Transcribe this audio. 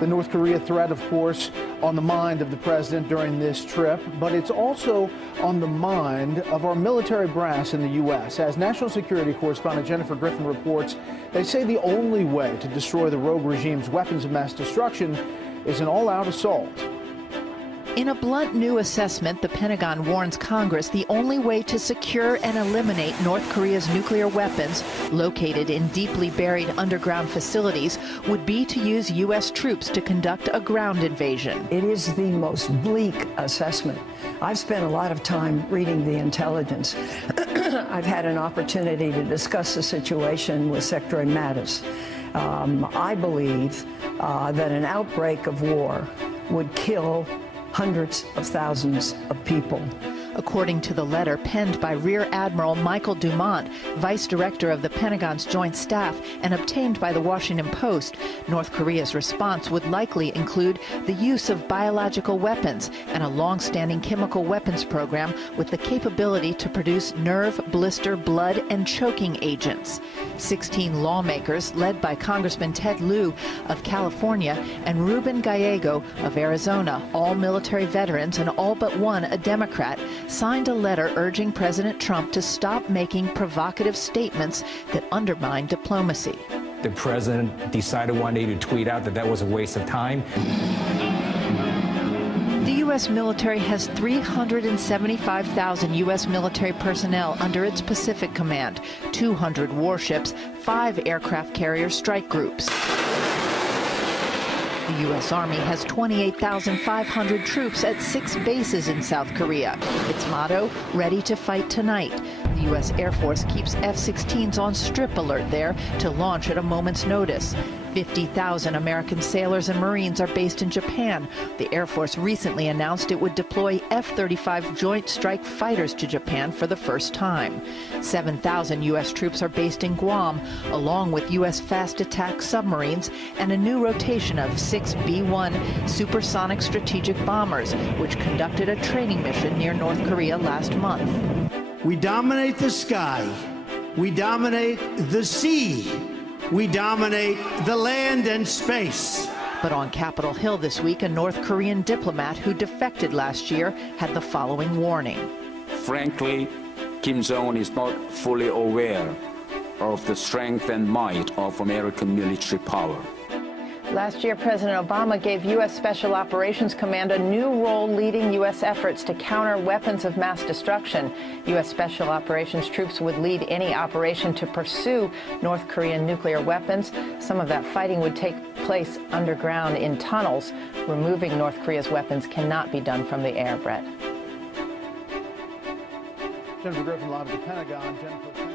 The North Korea threat, of course, on the mind of the president during this trip, but it's also on the mind of our military brass in the U.S. As national security correspondent Jennifer Griffin reports, they say the only way to destroy the rogue regime's weapons of mass destruction is an all-out assault. In a blunt new assessment, the Pentagon warns Congress the only way to secure and eliminate North Korea's nuclear weapons located in deeply buried underground facilities would be to use U.S. troops to conduct a ground invasion. It is the most bleak assessment. I've spent a lot of time reading the intelligence. I've had an opportunity to discuss the situation with Secretary Mattis. I believe that an outbreak of war would kill hundreds of thousands of people. According to the letter penned by Rear Admiral Michael Dumont, Vice Director of the Pentagon's Joint Staff, and obtained by the Washington Post, North Korea's response would likely include the use of biological weapons and a long-standing chemical weapons program with the capability to produce nerve, blister, blood, and choking agents. 16 lawmakers, led by Congressman Ted Lieu of California and Ruben Gallego of Arizona, all military veterans and all but one a Democrat, signed a letter urging President Trump to stop making provocative statements that undermine diplomacy. The president decided one day to tweet out that that was a waste of time. The U.S. military has 375,000 U.S. military personnel under its Pacific Command, 200 warships, 5 aircraft carrier strike groups. The U.S. Army has 28,500 troops at 6 bases in South Korea. Its motto, ready to fight tonight. The U.S. Air Force keeps F-16s on strip alert there to launch at a moment's notice. 50,000 American sailors and Marines are based in Japan. The Air Force recently announced it would deploy F-35 Joint Strike Fighters to Japan for the first time. 7,000 U.S. troops are based in Guam, along with U.S. fast attack submarines and a new rotation of 6 B-1 supersonic strategic bombers, which conducted a training mission near North Korea last month. We dominate the sky. We dominate the sea. We dominate the land and space. But on Capitol Hill this week, a North Korean diplomat who defected last year had the following warning. Frankly, Kim Jong-un is not fully aware of the strength and might of American military power. Last year, President Obama gave U.S. Special Operations Command a new role leading U.S. efforts to counter weapons of mass destruction. U.S. Special Operations troops would lead any operation to pursue North Korean nuclear weapons. Some of that fighting would take place underground in tunnels. Removing North Korea's weapons cannot be done from the air, Brett. Jennifer Griffin, live at the Pentagon. Jennifer.